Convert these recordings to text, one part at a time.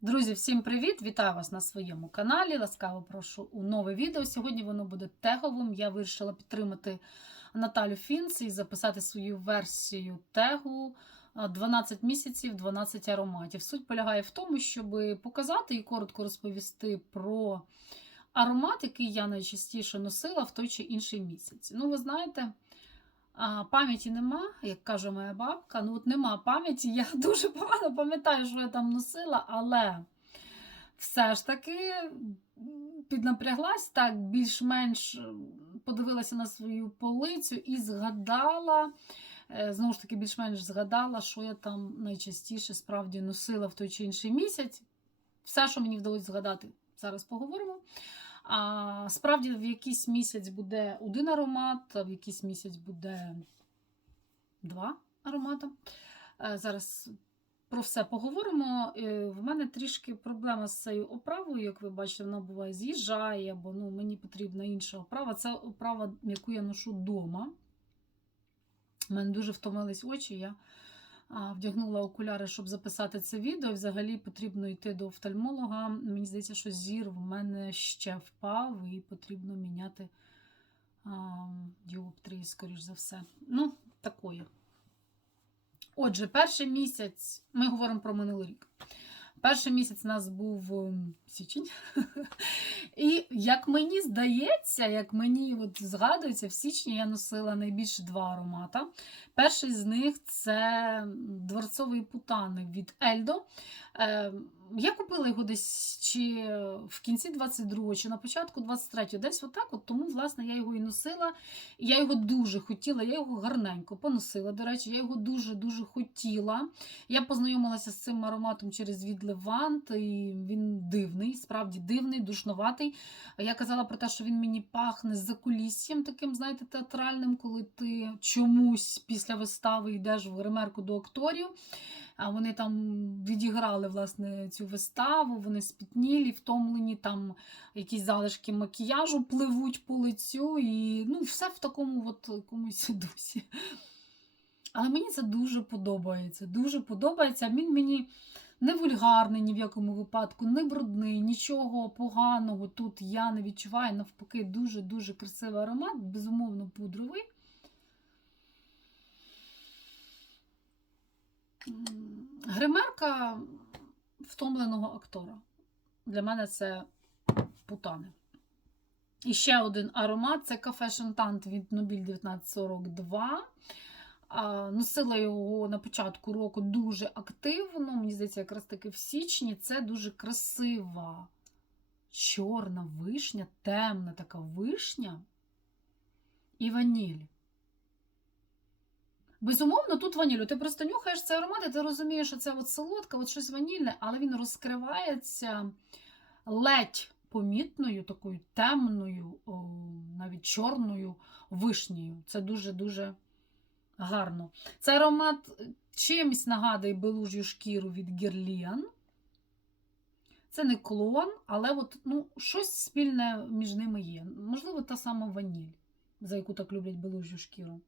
Друзі, всім привіт! Вітаю вас на своєму каналі. Ласкаво прошу у нове відео. Сьогодні воно буде теговим. Я вирішила підтримати Наталю Фінц і записати свою версію тегу а, 12 місяців, 12 ароматів. Суть полягає в тому, щоб показати і коротко розповісти про аромат, який я найчастіше носила в той чи інший місяць. Ну, ви знаєте. А, пам'яті нема, як каже моя бабка. Ну, от нема пам'яті. Я дуже погано пам'ятаю, що я там носила, але все ж таки піднапряглась так, більш-менш подивилася на свою полицю і згадала, е, знову ж таки, більш-менш згадала, що я там найчастіше справді носила в той чи інший місяць. Все, що мені вдалося згадати, зараз поговоримо. А справді в якийсь місяць буде один аромат, а в якийсь місяць буде два аромати. Е, Зараз про все поговоримо. Е, В мене трішки проблема з цією оправою, як ви бачите, вона буває з'їжджає, бо ну, мені потрібна інша оправа. Це оправа, яку я ношу вдома. У мене дуже втомились очі. Я вдягнула окуляри, щоб записати це відео. Взагалі потрібно йти до офтальмолога. Мені здається, що зір в мене ще впав, і потрібно міняти діоптрії, скоріш за все. Ну, такої. Отже, перший місяць, ми говоримо про минулий рік. Перший місяць у нас був ем, січень. І як мені здається, як мені от згадується, в січні я носила найбільше два аромата. Перший з них це дворцовий путани від Ельдо. Я купила його десь чи в кінці 22-го, чи на початку 23-го, десь отак. От тому, власне, я його і носила. Я його дуже хотіла, я його гарненько поносила. До речі, я його дуже-дуже хотіла. Я познайомилася з цим ароматом через від Левант, і він дивний, справді дивний, душноватий. Я казала про те, що він мені пахне з закуліссям таким, знаєте, театральним, коли ти чомусь після вистави йдеш в гримерку до акторів. А вони там відіграли власне цю виставу, вони спітнілі, втомлені, там якісь залишки макіяжу пливуть по лицю, і ну, все в такому от якомусь дусі. Але мені це дуже подобається. Дуже подобається. Він мені не вульгарний ні в якому випадку, не брудний, нічого поганого тут я не відчуваю. Навпаки, дуже-дуже красивий аромат, безумовно, пудровий. Гримерка втомленого актора. Для мене це путани. І ще один аромат це кафе Шантант від Нобіль 1942. Носила його на початку року дуже активно. Мені здається, якраз таки в січні це дуже красива чорна вишня, темна така вишня і ваніль. Безумовно, тут ванілю. Ти просто нюхаєш цей аромат, і ти розумієш, що це от солодка, от щось ванільне, але він розкривається ледь помітною, такою темною, навіть чорною вишнею. Це дуже-дуже гарно. Цей аромат чимось нагадує белужю шкіру від Герліан. Це не клон, але от, ну, щось спільне між ними є. Можливо, та сама ваніль, за яку так люблять белужю шкіру.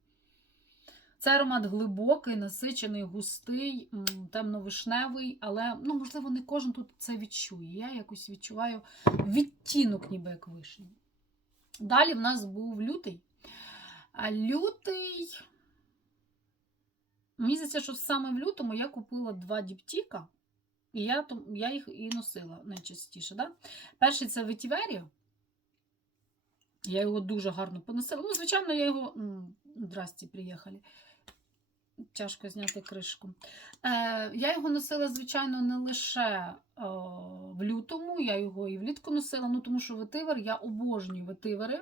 Це аромат глибокий, насичений, густий, темно-вишневий, але, ну, можливо, не кожен тут це відчує. Я якось відчуваю відтінок, ніби як вишні. Далі в нас був лютий. А лютий. Мені здається, що саме в лютому я купила два діптіка, і я, я їх і носила найчастіше. Да? Перший це Ветіверіо. Я його дуже гарно поносила. Ну, звичайно, я його. м, Здрасте, приїхали. Тяжко зняти кришку. Е, я його носила, звичайно, не лише е, в лютому, я його і влітку носила, ну тому що ветивер, я обожнюю ветивери.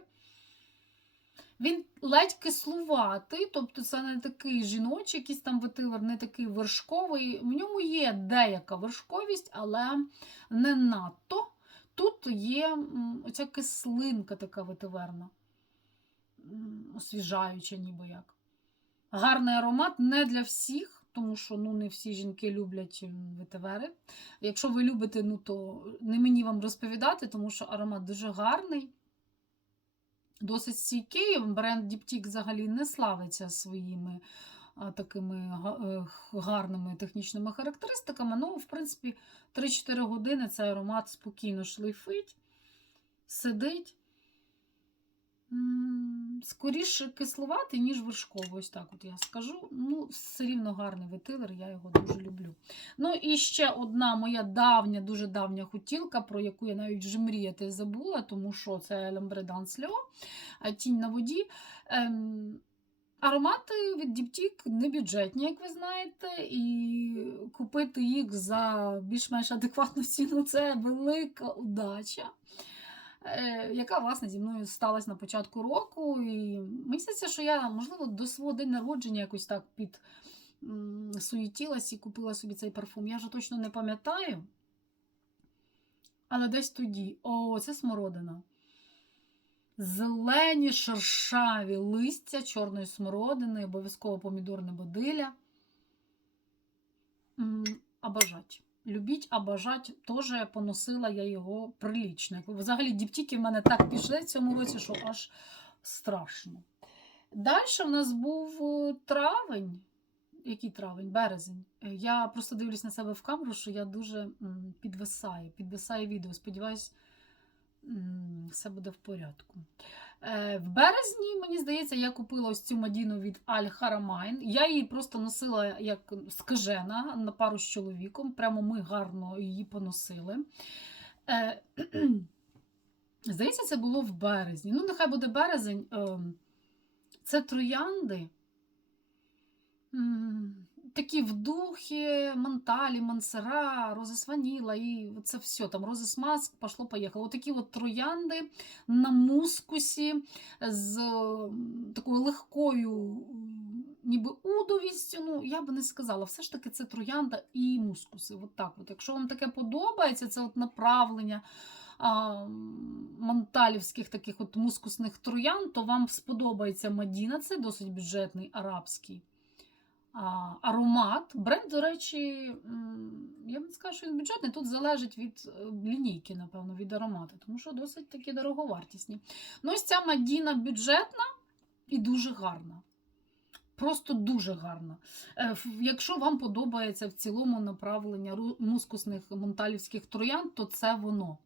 Він ледь кислуватий, тобто це не такий жіночий, якийсь там ветивер, не такий вершковий. В ньому є деяка вершковість, але не надто. Тут є оця кислинка така ветиверна, освіжаюча, ніби як. Гарний аромат не для всіх, тому що ну, не всі жінки люблять м, ветивери. Якщо ви любите, ну то не мені вам розповідати, тому що аромат дуже гарний. Досить стійкий. Бренд Діптік взагалі не славиться своїми такими е, гарними технічними характеристиками. Ну, в принципі, 3-4 години цей аромат спокійно шлейфить, сидить. Скоріше кисловатий, ніж вершковий, ось так от я скажу. Ну, все рівно гарний ветилер, я його дуже люблю. Ну і ще одна моя давня, дуже давня хотілка, про яку я навіть вже мріяти забула, тому що це Лембредан Сльо, тінь на воді. Ем, Аромати від Діптік не бюджетні, як ви знаєте, і купити їх за більш-менш адекватну ціну це велика удача, яка, власне, зі мною сталася на початку року. І мені що я, можливо, до свого день народження якось так під м, суетілась і купила собі цей парфум. Я вже точно не пам'ятаю. Але десь тоді. О, це смородина. Зелені шершаві листя чорної смородини, обов'язково помідорне бодиля. М, Обожать. Любіть, обожать, теж поносила я його прилічно. Взагалі, діптіки в мене так пішли в цьому році, що аж страшно. Далі в нас був е, травень. Який травень? Березень. Е, Я просто дивлюсь на себе в камеру, що я дуже м, підвисаю, відео. Сподіваюсь, все буде в порядку. Е, В березні, мені здається, я купила ось цю мадіну від Аль Харамайн. Я її просто носила як скажена на пару з чоловіком. Прямо ми гарно її поносили. Е, Здається, це було в березні. Ну, нехай буде березень. Ем, Це троянди. Такі вдухи, манталі, мансера, розис ваніла і це все. Там розис маск, пошло поїхало. Отакі от троянди на мускусі з такою легкою, ніби удовістю. Ну, я би не сказала, все ж таки це троянда і мускуси. От так от. Якщо вам таке подобається, це от направлення а, м, манталівських таких от мускусних троян, то вам сподобається Мадіна, це досить бюджетний арабський аромат. Бренд, до речі, я б не скажу, що він бюджетний. Тут залежить від е, лінійки, напевно, від аромату, тому що досить такі дороговартісні. Ну, ось ця Мадіна бюджетна і дуже гарна. Просто дуже гарна. Е, Якщо вам подобається в цілому направлення мускусних монталівських троян, то це воно.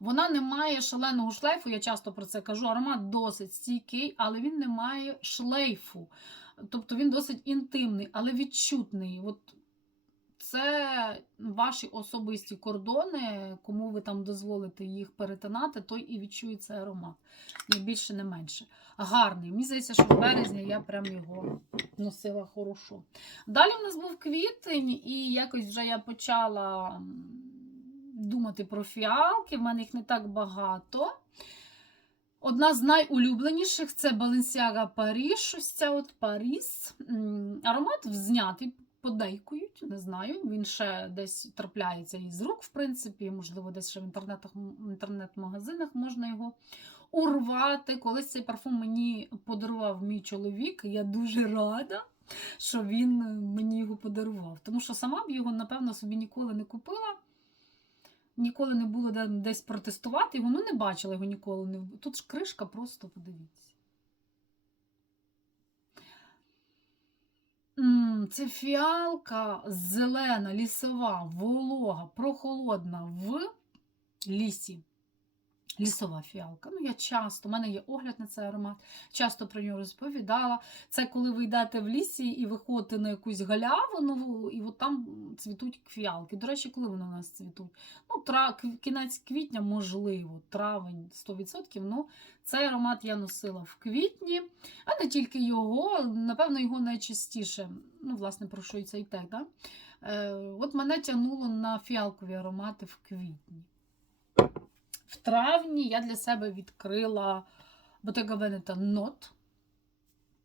Вона не має шаленого шлейфу, я часто про це кажу. Аромат досить стійкий, але він не має шлейфу. Тобто він досить інтимний, але відчутний. От це ваші особисті кордони, кому ви там дозволите їх перетинати, той і відчує цей аромат. Не більше, не менше. Гарний. Мені здається, що в березні я прям його носила хорошо. Далі в нас був квітень, і якось вже я почала думати про фіалки. В мене їх не так багато. Одна з найулюбленіших це Balenciaga Паріж. Ось ця от Паріс. Аромат знятий, подейкують, не знаю. Він ще десь трапляється із рук, в принципі, можливо, десь ще в інтернет-магазинах можна його урвати. Колись цей парфум мені подарував мій чоловік. Я дуже рада, що він мені його подарував. Тому що сама б його, напевно, собі ніколи не купила. Ніколи не було десь протестувати його, ну не бачила його ніколи. Тут ж кришка, просто подивіться. Це фіалка зелена, лісова, волога, прохолодна в лісі. Лісова фіалка. Ну, я часто, у мене є огляд на цей аромат, часто про нього розповідала. Це коли ви йдете в лісі і виходите на якусь галявину, і от там цвітуть фіалки. До речі, коли вони у нас цвітуть? Ну, тра... кінець квітня, можливо, травень 100%. Ну, цей аромат я носила в квітні, а не тільки його, напевно, його найчастіше. Ну, власне, про що і цей тег, да? Е, от мене тягнуло на фіалкові аромати в квітні. В травні я для себе відкрила Bottega Veneta Not.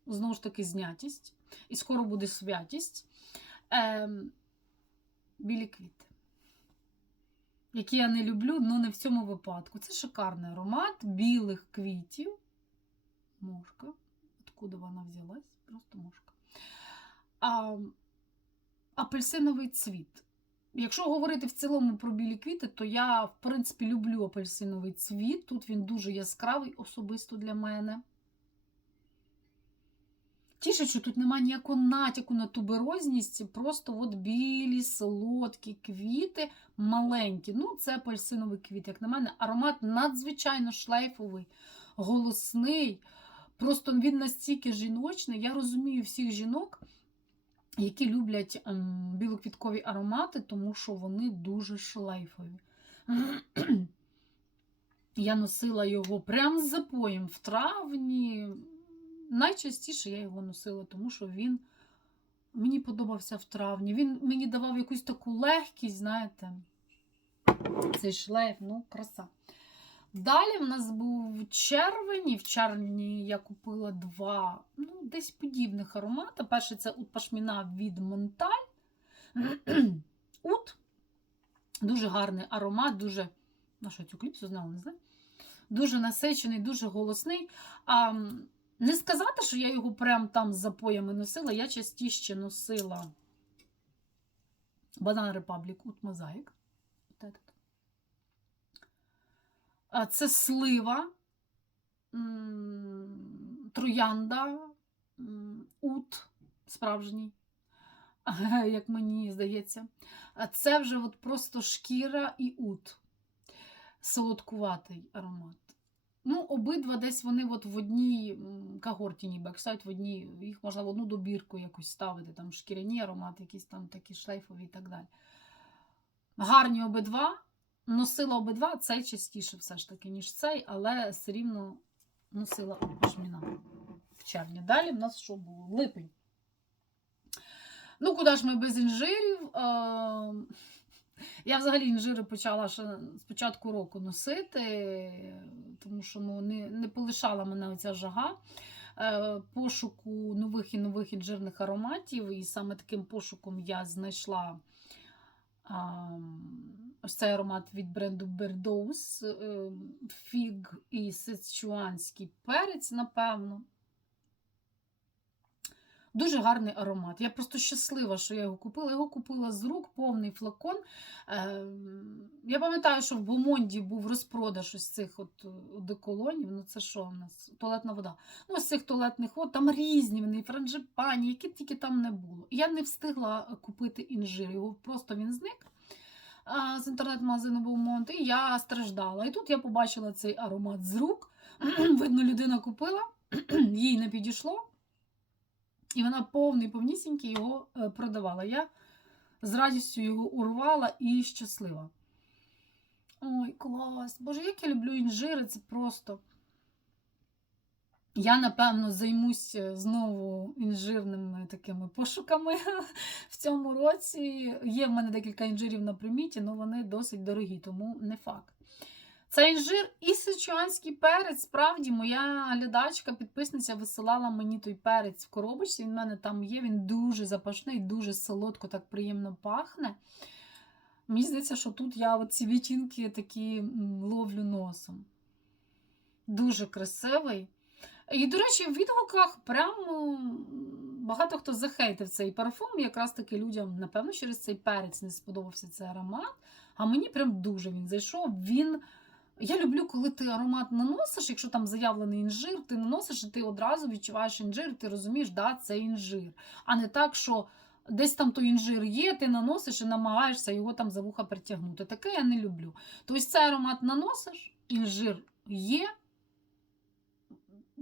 Знову ж таки, знятість. І скоро буде святість. Ем, білі квіти. Які я не люблю, але не в цьому випадку. Це шикарний аромат білих квітів. Мошка. Откуда вона взялась? Просто мошка. А, апельсиновий цвіт. Якщо говорити в цілому про білі квіти, то я, в принципі, люблю апельсиновий цвіт. Тут він дуже яскравий, особисто для мене. Тішить, що тут немає ніякого натяку на туберозність, просто от білі, солодкі квіти, маленькі. Ну, це апельсиновий квіт, як на мене. Аромат надзвичайно шлейфовий, голосний. Просто він настільки жіночний. Я розумію всіх жінок, які люблять ем, білоквіткові аромати, тому що вони дуже шлейфові. Я носила його прямо з запоєм в травні. Найчастіше я його носила, тому що він мені подобався в травні. Він мені давав якусь таку легкість, знаєте, цей шлейф, ну, краса. Далі в нас був червень, і в червні я купила два ну, десь подібних аромати. Перший це ут пашміна від Монталь. Ут. Дуже гарний аромат, дуже. На що цю кліпсу знала, не знаю. Дуже насичений, дуже голосний. А, не сказати, що я його прям там з запоями носила. Я частіше носила Banana Republic Ут Мозаїк. А Це слива, троянда, ут справжній, як мені здається. Це вже от просто шкіра і ут. Солодкуватий аромат. Ну, обидва десь вони от в одній когорті, ніби як стоять в одній, їх можна в одну добірку якусь ставити, там шкіряні аромати, якісь там такі шлейфові і так далі. Гарні обидва. Носила обидва, цей частіше все ж таки, ніж цей, але все рівно носила пашміна в червні. Далі в нас що було? Липень. Ну, куди ж ми без інжирів? Е, Я взагалі інжири почала ще з початку року носити, тому що ну, не, не полишала мене оця жага е, пошуку нових і нових інжирних ароматів. І саме таким пошуком я знайшла ось цей аромат від бренду Бердоус, е, фіг і сичуанський перець, напевно. Дуже гарний аромат. Я просто щаслива, що я його купила. Його купила з рук, повний флакон. Е, Я пам'ятаю, що в Бомонді був розпродаж ось цих от одеколонів. Ну, це що в нас? Туалетна вода. Ну, ось цих туалетних вод, там різні вони, франжипані, які тільки там не було. Я не встигла купити інжир. Його просто він зник з інтернет-магазину Бомонт, і я страждала. І тут я побачила цей аромат з рук. Видно, людина купила, їй не підійшло. І вона повний, повнісінький його е, продавала. Я з радістю його урвала і щаслива. Ой, клас! Боже, як я люблю інжири, це просто. Я, напевно, займусь знову інжирними такими пошуками в цьому році. Є в мене декілька інжирів на приміті, але вони досить дорогі, тому не факт. Це інжир і сичуанський перець. Справді, моя глядачка, підписниця висилала мені той перець в коробочці. Він в мене там є, він дуже запашний, дуже солодко, так приємно пахне. Мені здається, що тут я ці відтінки такі ловлю носом. Дуже красивий. І, до речі, в відгуках прямо багато хто захейтив цей парфум. Якраз таки людям, напевно, через цей перець не сподобався цей аромат. А мені прям дуже він зайшов. Він. Я люблю, коли ти аромат наносиш, якщо там заявлений інжир, ти наносиш і ти одразу відчуваєш інжир, ти розумієш, да, це інжир. А не так, що десь там той інжир є, ти наносиш і намагаєшся його там за вуха притягнути. Таке я не люблю. Тобто цей аромат наносиш, інжир є.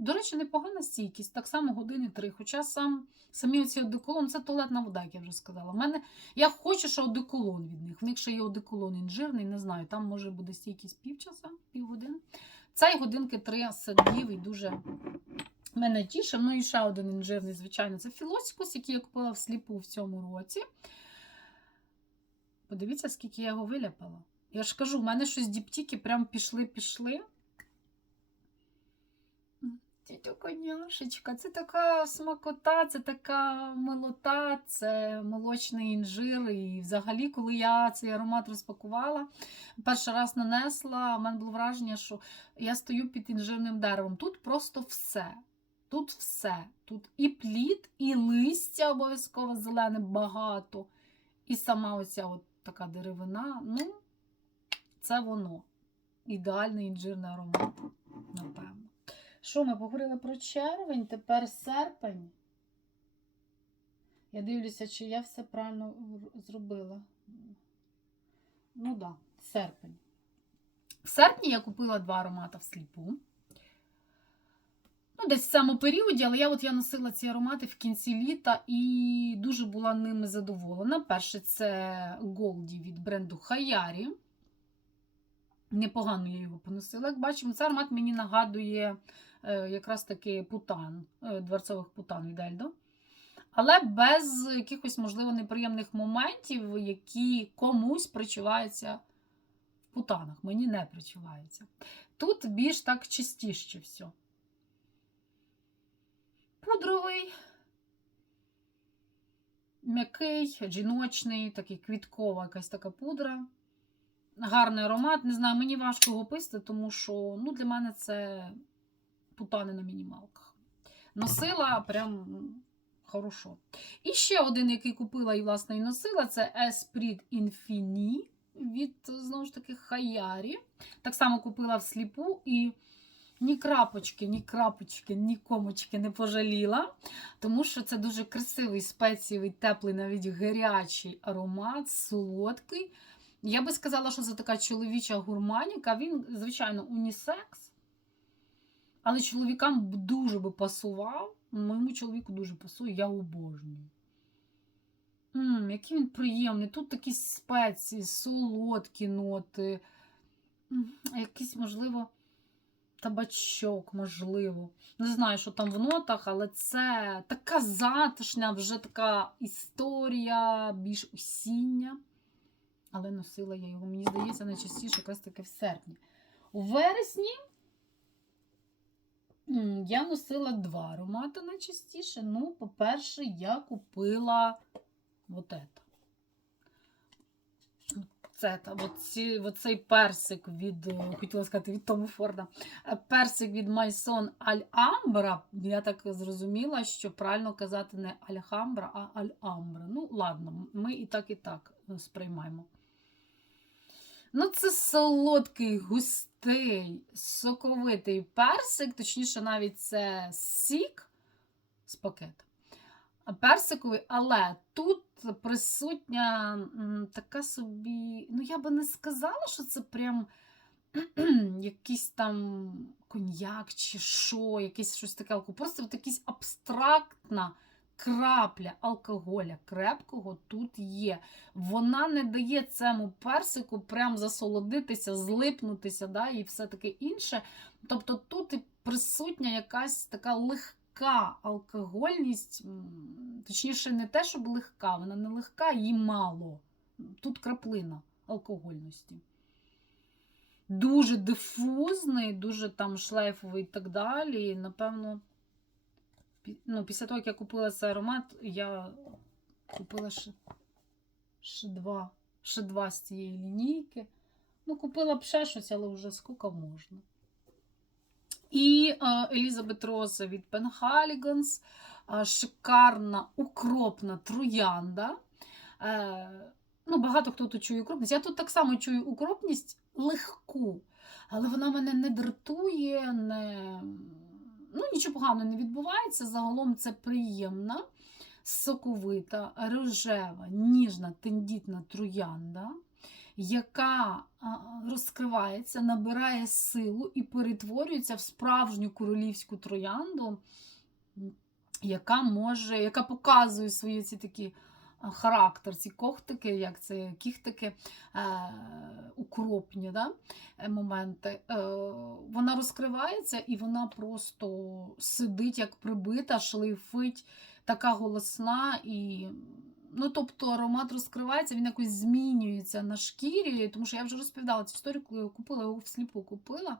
До речі, непогана стійкість, так само години три. Хоча сам, самі оці одеколон, це туалетна вода, як я вже сказала. В мене, Я хочу, що одеколон від них. В них ще є одеколон інжирний, не знаю, там може буде стійкість півчаса, півгодини. Цей годинки три садів і дуже мене тішив. Ну і ще один інжирний, звичайно, це філосікус, який я купила в сліпу в цьому році. Подивіться, скільки я його виляпала. Я ж кажу, в мене щось діптіки прям пішли-пішли. Тітя коняшечка, це така смакота, це така милота, це молочний інжир. І взагалі, коли я цей аромат розпакувала, перший раз нанесла, у мене було враження, що я стою під інжирним деревом. Тут просто все. Тут все. Тут і плід, і листя обов'язково зелене багато. І сама оця от така деревина. Ну, це воно. Ідеальний інжирний аромат, напевно. Що ми поговорили про червень, тепер серпень. Я дивлюся, чи я все правильно зробила. Ну так, да, серпень. В серпні я купила два аромати всліпу. Ну, десь в цьому періоді, але я от я носила ці аромати в кінці літа і дуже була ними задоволена. Перше, це Голді від бренду Хаярі. Непогано я його поносила. Як бачимо, цей аромат мені нагадує якраз таки путан, е, дворцових путан від Ельдо. Але без якихось, можливо, неприємних моментів, які комусь причуваються в путанах. Мені не причуваються. Тут більш так чистіше все. Пудровий, м'який, жіночний, такий квіткова якась така пудра. Гарний аромат. Не знаю, мені важко його писати, тому що ну, для мене це путани на мінімалках. Носила прям хорошо. І ще один, який купила і, власне, і носила, це Esprit Infini від, знову ж таки, Хаярі. Так само купила всліпу і ні крапочки, ні крапочки, ні комочки не пожаліла, тому що це дуже красивий, спецієвий, теплий, навіть гарячий аромат, солодкий. Я би сказала, що це така чоловіча гурманіка. Він, звичайно, унісекс, але чоловікам дуже би пасував. Моєму чоловіку дуже пасує, я обожнюю. Ммм, який він приємний. Тут такі спеції, солодкі ноти, якийсь, можливо, табачок, можливо. Не знаю, що там в нотах, але це така затишня, вже така історія, більш осіння. Але носила я його, мені здається, найчастіше якраз таки в серпні. У вересні я носила два аромати найчастіше. Ну, по-перше, я купила вот это. Це оці, оцей персик від, е, хотіла сказати, від Тому Форда. Е, Персик від Майсон Альамбра. Я так зрозуміла, що правильно казати не Альхамбра, а Альамбра. Ну, ладно, ми і так, і так е, сприймаємо. Ну, це солодкий, густий, соковитий персик, точніше, навіть це сік з пакета. А Персиковий, але тут присутня така собі. Ну, я би не сказала, що це прям якийсь там коньяк чи що, якесь щось таке. Просто от якась абстрактна крапля алкоголя крепкого тут є. Вона не дає цьому персику прям засолодитися, злипнутися, да, і все таке інше. Тобто тут присутня якась така легка алкогольність, точніше, не те, щоб легка, вона не легка, її мало. Тут краплина алкогольності. Дуже дифузний, дуже там шлейфовий і так далі. Напевно, ну, після того, як я купила цей аромат, я купила ще, ще, два, ще два з цієї лінійки. Ну, купила б ще щось, але вже скільки можна. І е, Елізабет Роза від Пенхаліганс. Е, шикарна, укропна троянда. Е, ну, багато хто тут чує укропність. Я тут так само чую укропність легку, але вона мене не дратує, не... ну, нічого поганого не відбувається. Загалом це приємна, соковита, рожева, ніжна, тендітна троянда, яка розкривається, набирає силу і перетворюється в справжню королівську троянду, яка може, яка показує свої ці такі характер, ці когтики, як це кіхтики, е, укропні да, моменти. Е, вона розкривається і вона просто сидить як прибита, шлейфить, така голосна і. Ну, тобто аромат розкривається, він якось змінюється на шкірі, тому що я вже розповідала цю історію, коли я його купила, я його всліпу купила.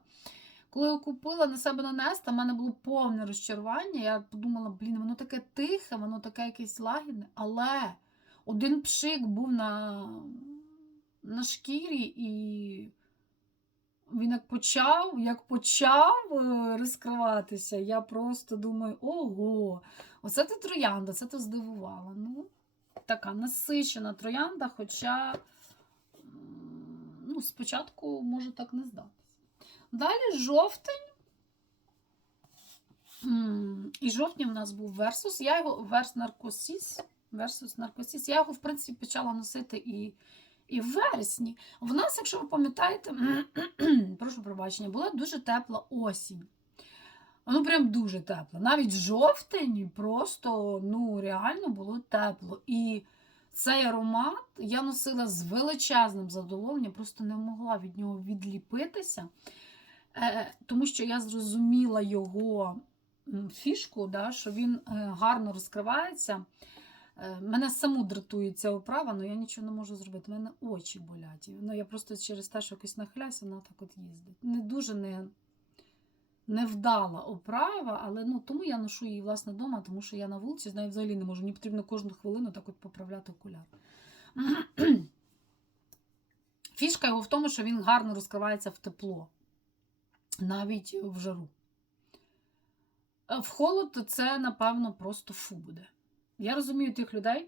Коли я купила на себе нанести, в мене було повне розчарування. Я подумала, блін, воно таке тихе, воно таке якесь лагідне, але один пшик був на, на шкірі, і він як почав, як почав е, розкриватися, я просто думаю, ого, оце ти троянда, це ти здивувала. Ну, така насичена троянда, хоча ну, спочатку може так не здатися. Далі жовтень. І жовтні в нас був Версус. Я його Верс Наркосіс. Versus наркосіс. Я його, в принципі, почала носити і, і в вересні. В нас, якщо ви пам'ятаєте, прошу пробачення, була дуже тепла осінь. Ну, прям дуже тепло. Навіть жовтень просто ну, реально було тепло. І цей аромат я носила з величезним задоволенням, просто не могла від нього відліпитися, е, тому що я зрозуміла його фішку, да, що він е, гарно розкривається. Е, Мене саму дратує ця оправа, але я нічого не можу зробити. У мене очі болять. Ну, я просто через те, що якось нахиляюся, вона так от їздить. Не дуже не, невдала оправа, але ну, тому я ношу її власне вдома, тому що я на вулиці з нею взагалі не можу. Мені потрібно кожну хвилину так от поправляти окуляр. Фішка його в тому, що він гарно розкривається в тепло, навіть в жару. Е, В холод це, напевно, просто фу буде. Я розумію тих людей,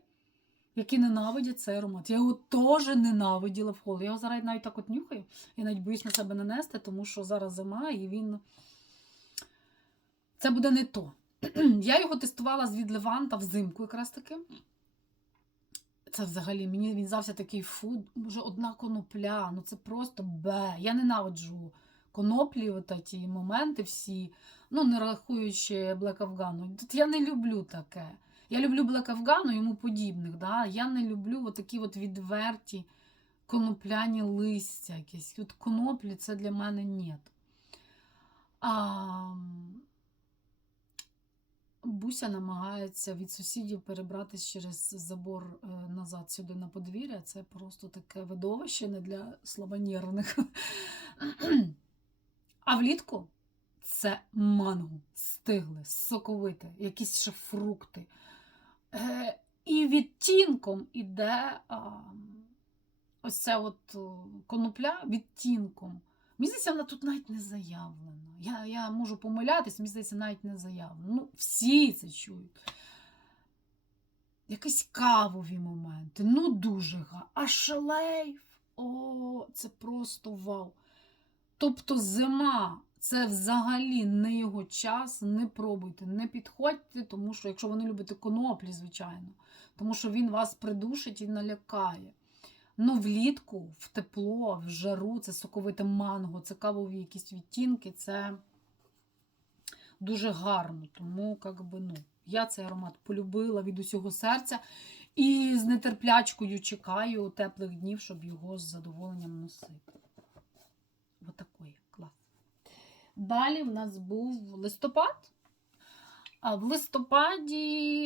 які ненавидять цей аромат. Я його теж ненавиділа в холод. Я його зараз навіть так от нюхаю. Я навіть боюсь на себе нанести, тому що зараз зима і він. Це буде не то. Я його тестувала з від Леванта взимку якраз таки. Це взагалі мені він завжди такий фу, може одна конопля. Ну це просто бе. Я ненавиджу коноплі, ті моменти всі, ну не рахуючи Black Afghan. Тут я не люблю таке. Я люблю і йому подібних. Да? Я не люблю такі відверті конопляні листя. якісь. От коноплі це для мене нет. А, Буся намагається від сусідів перебратись через забор е, назад сюди на подвір'я. Це просто таке видовище не для слабонервних. А влітку це манго, стигле, соковите, якісь ще фрукти. Е, і відтінком іде ось це от конопля відтінком. Мені здається, вона тут навіть не заявлена. Я, я можу помилятись, мені здається, навіть не заявлена. Ну, всі це чують. Якісь кавові моменти, ну дуже га. А шлейф, о, це просто вау. Тобто зима це взагалі не його час, не пробуйте, не підходьте, тому що, якщо ви не любите коноплі, звичайно, тому що він вас придушить і налякає. Ну, влітку, в тепло, в жару, це соковите манго, це кавові якісь відтінки, це дуже гарно. Тому, як би, ну, я цей аромат полюбила від усього серця і з нетерплячкою чекаю теплих днів, щоб його з задоволенням носити. Отакої, клас. Далі в нас був листопад. А в листопаді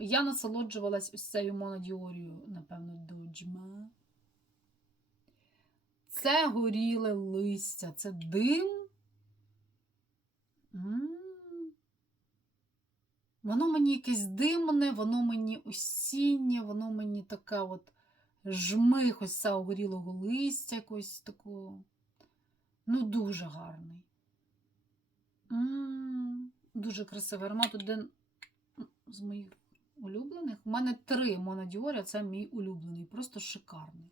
я насолоджувалась ось цією монодіорією, напевно, доджма. Це горіле листя, це дим. Воно мені якесь димне, воно мені осіннє, воно мені таке от жмих ось цього горілого листя, якось такого. Ну, дуже гарний. Дуже красивий аромат. Один з моїх улюблених. У мене три монодіоря, це мій улюблений, просто шикарний.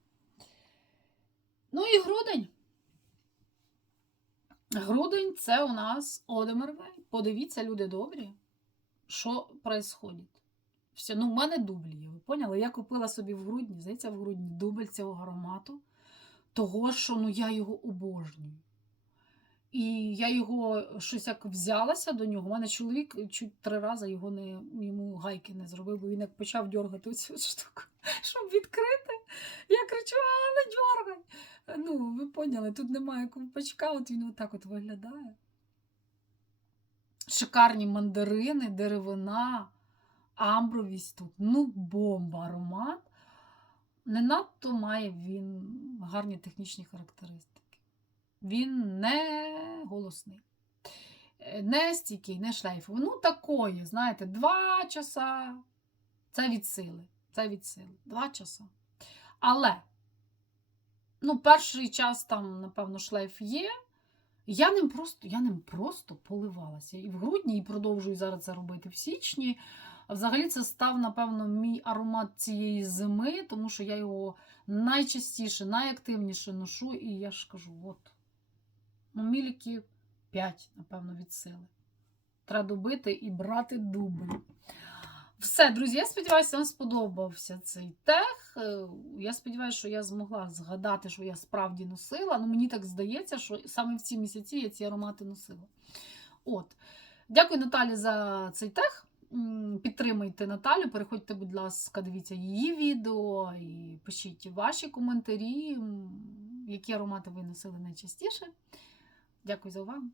Ну і грудень. Грудень це у нас Одемервей. Подивіться, люди добрі, що відбувається. Все, ну, в мене дубль є, ви поняли? Я купила собі в грудні, здається, в грудні дубль цього аромату, того, що ну, я його обожнюю. І я його щось як взялася до нього. У мене чоловік чуть три рази його не йому гайки не зробив, бо він як почав дергати цю штуку, щоб відкрити. Я кричу: а не дергай! Ну, ви поняли, тут немає ковпачка, от він отак от виглядає. Шикарні мандарини, деревина, амбровість тут. Ну, бомба аромат. Не надто має він гарні технічні характеристики. Він не голосний, е, не стійкий, не шлейфовий. Ну, такої, знаєте, два часа. Це від сили. Це від сили. Два часа. Але, ну, перший час там, напевно, шлейф є. Я ним просто я ним просто поливалася. І в грудні, і продовжую зараз це робити в січні. Взагалі це став, напевно, мій аромат цієї зими, тому що я його найчастіше, найактивніше ношу, і я ж кажу, от. Ну, міліки 5, напевно, від сили. Треба добити і брати дубль. Все, друзі, я сподіваюся, вам сподобався цей тех. Е, Я сподіваюся, що я змогла згадати, що я справді носила. Ну, мені так здається, що саме в ці місяці я ці аромати носила. От. Дякую Наталі за цей тех. М, Підтримуйте Наталю, переходьте, будь ласка, дивіться її відео і пишіть ваші коментарі, які аромати ви носили найчастіше. Дякую за увагу.